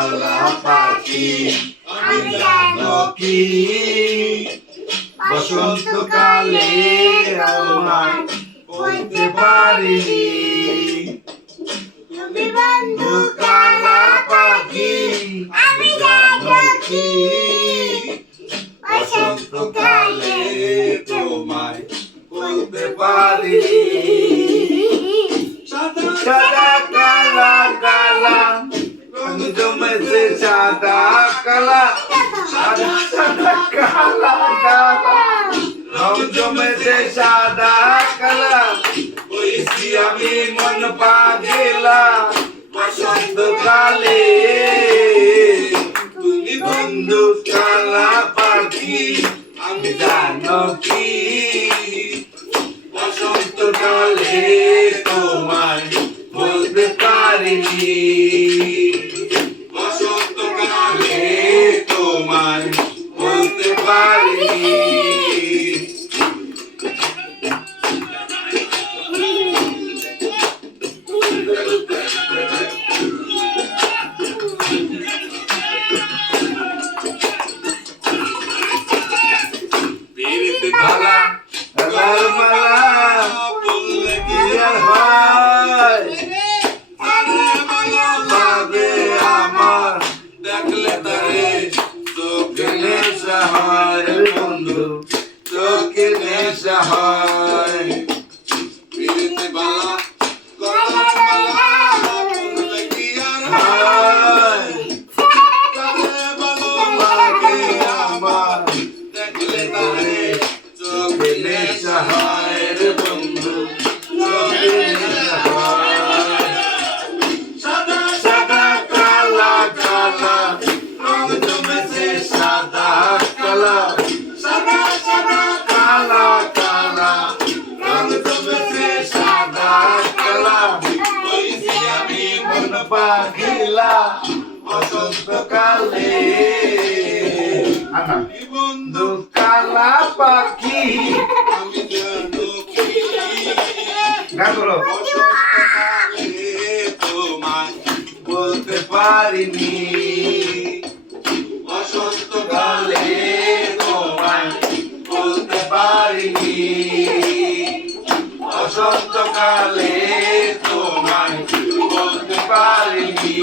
কালা পাখি আমি জানো কি বসন্তকালে আমায় বলতে পারিনি তুমি বন্ধু কালা পাখি আমি জানো কি বসন্তকালে তোমায় বলতে পারিনি সাদা কালা কালা রং জমেছে সাদা কালা সাদা সাদা কালা কালা রং জমেছে সাদা কালা হইছি আমি মন পাগলা বসন্তকালে তুমি বন্ধু কালা পাখি আমি জানো কি বসন্তকালে তোমায় বলতে পারিনি বসন্তকালে তোমায় বলতে পারিনি মালা লাল মালা বললে কি আর হয় ভাবে আমার দেখলে তারে চোখে নেশা হয় বন্ধু চোখে নেশা হয় পিরিতে বালা গলার মালা বললে কি আর হয় তারে ভালো লাগে আমার দেখলে তারে চোখে নেশা হয় রে বন্ধু চোখে নেশা হয় সাদা সাদা কালা কালা রং জমেছে সাদা কালা সাদা সাদা কালা কালা রং জমেছে সাদা কালা হইছি আমি মন পাগলা বসন্তকালে বন্ধু কালা পাখি আমি জানো কি বসন্তকালে তোমায় বলতে পারিনি বসন্তকালে তোমায় বলতে পারিনি বসন্তকালে তোমায় বলতে পারিনি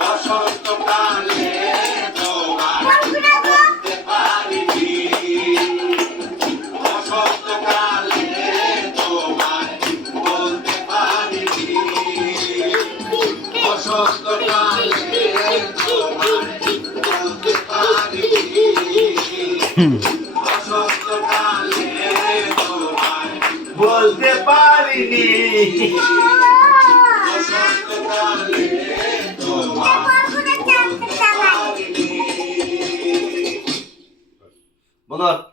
বসন্তকালে বলতে পারিনি বল